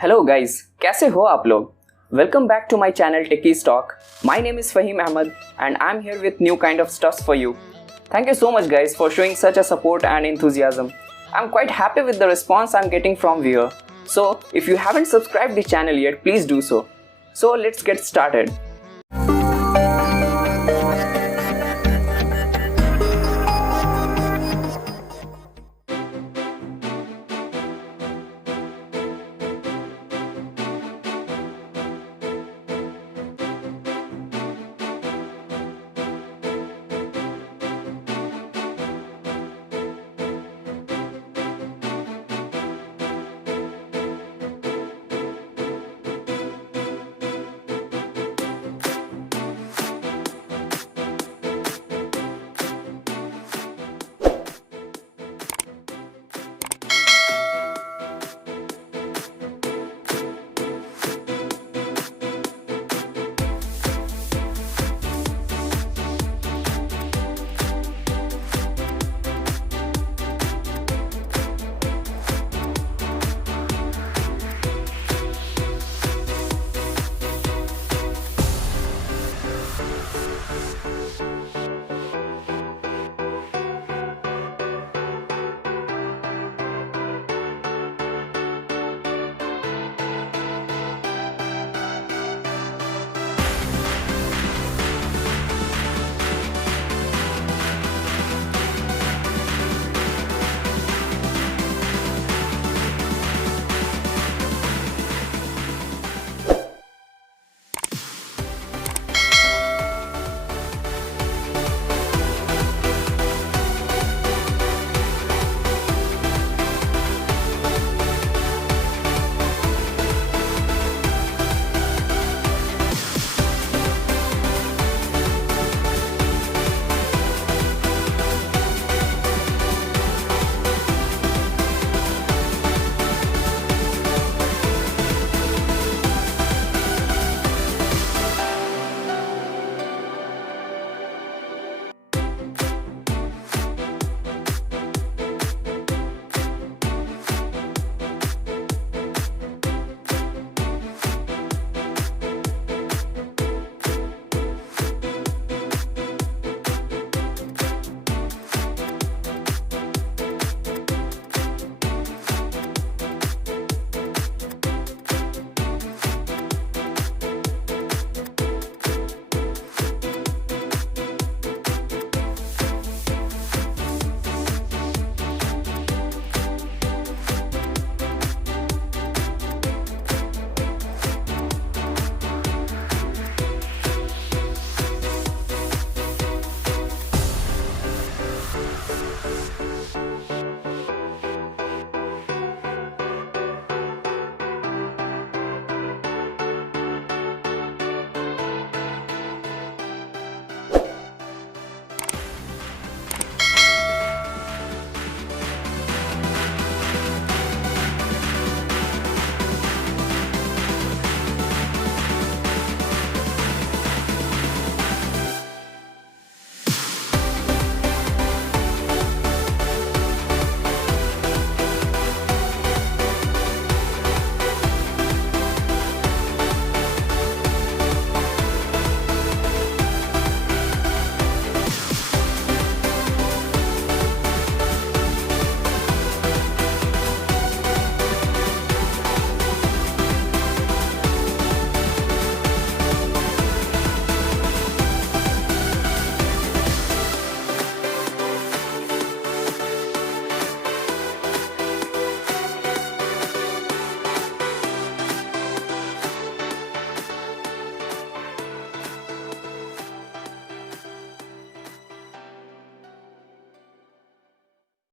Hello guys, कैसे हो आप लोग? Welcome back to my channel Techies Talk. My name is Fahim Ahmed and I'm here with new kind of stuffs for you. Thank you so much guys for showing such a support and enthusiasm. I'm quite happy with the response I'm getting from viewer. So if you haven't subscribed the channel yet, please do so. So let's get started.